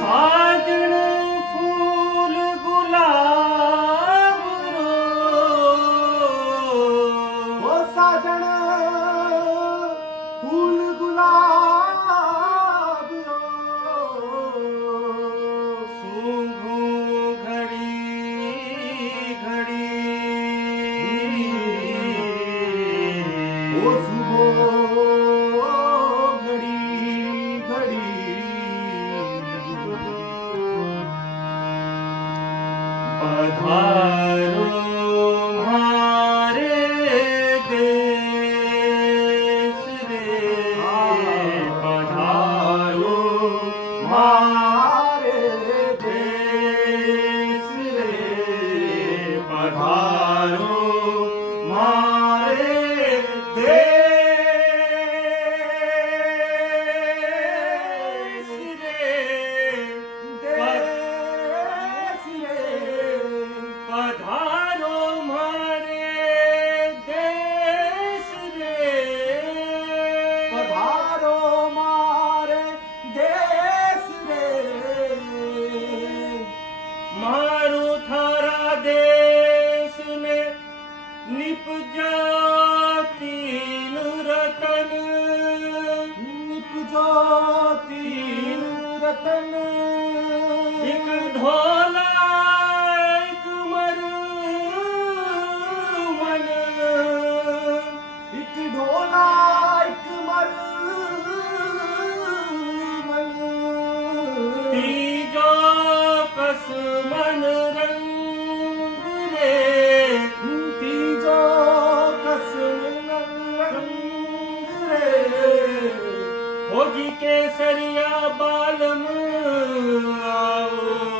साजन फूल गुलाब ओ साजन फूल गुलाब सूंघू घड़ी घड़ी ओ सुबो घड़ी घड़ी पधारो हमारे देश रे पधारो हमारे देश रे पधारो हमारे देश रे देश रे पधारो हमारे देश रे पधारो मारे देश रे मारो थारा देश ने निपजा तीन रतन निपजो तीन रतन एक ढोला एक मरमन एक ढोला एक मरमन तीजो कसमन रंग रे तीजो कसम रंग रे होजी केसरिया बालम आओ